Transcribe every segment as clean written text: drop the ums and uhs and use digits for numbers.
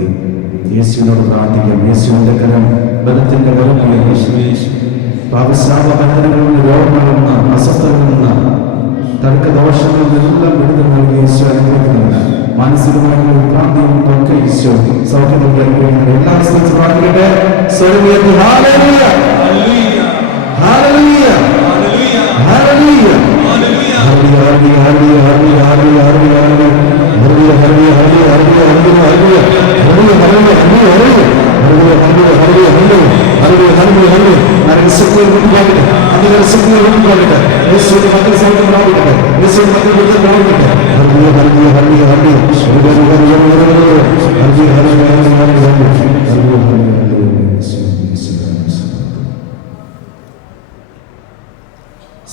ഉയർത്തി യേശുവിനോട് പ്രാർത്ഥിക്കാം. യേശുവിന്റെ കരം ബലത്തിന്റെ കരം പാപശാപ ബന്ധനങ്ങളിൽ നിന്ന്, രോഗങ്ങളിൽ നിന്ന്, അസ്വസ്ഥതകളിൽ നിന്ന്, തർക്കദോഷങ്ങളിൽ നിന്നെല്ലാം വിടുതൽ നൽകി യേശു അനുഗ്രഹിക്കുന്നുണ്ട്. മാനസികമായിട്ടുള്ള വിഭ്രാന്തിയും ഒക്കെ ഈശോ സൗഖ്യം നൽകി അനുഗ്രഹിക്കുന്നുണ്ട്. എല്ലാ സ്ഥലത്തും പ്രാർത്ഥിക്കട്ടെ. സ്വരമുയർത്തി ഹല്ലേലൂയ ഹല്ലേലൂയ ഹല്ലേലൂയ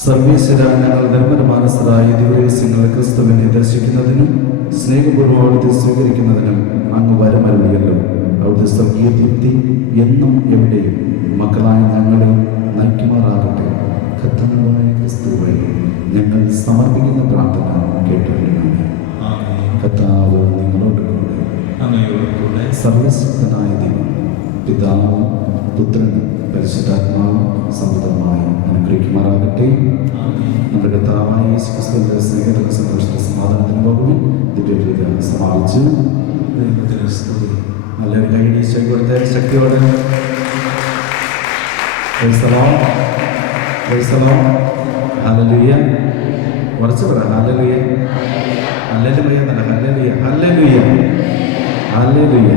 സർവീശ്വര, ഞങ്ങൾ ധർമ്മമാനസരായ ദിവസങ്ങളെ ക്രിസ്തുവിനെ ദർശിക്കുന്നതിനും സ്നേഹപൂർവ്വം അവിടുത്തെ സ്വീകരിക്കുന്നതിനും അങ്ങ് വരമരുളിയല്ലോ. അവിടുത്തെ സ്വർഗീയ ദീപ്തി എന്നും എവിടെയും മക്കളായ ഞങ്ങളെ നയിക്കുമാറാകട്ടെ. കർത്താവായ ക്രിസ്തുവേ, ഞങ്ങൾ സമർപ്പിക്കുന്ന പ്രാർത്ഥന കേട്ടുകൊള്ളണമേ. കർത്താവ് നിങ്ങളോട് കൂടെ. സർവശക്തനായ ദൈവം പിതാവും പുത്രനും പരിശുദ്ധാത്മാവും സമൃദ്ധമായി അനുഗ്രഹിക്കുമാറാകട്ടെ. നമ്മുടെ കർത്താവായ യേശു ക്രിസ്തുവിന്റെ സ്നേഹത്തിന്റെ സന്തോഷത്തിന്റെ സമാധാനത്തിന് പോകുവാൻ ദിവ്യപ്രീതി സമാപിച്ചു. നല്ലൊരു കൈയടി കൊടുത്ത ശക്തിയോടെ ഹല്ലേലൂയ. ഉറച്ചു പറ ഹല്ലേലൂയ. ഹല്ലേലൂയ എന്നല്ല, ഹല്ലേലൂയ ഹല്ലേലൂയ ഹല്ലേലൂയ.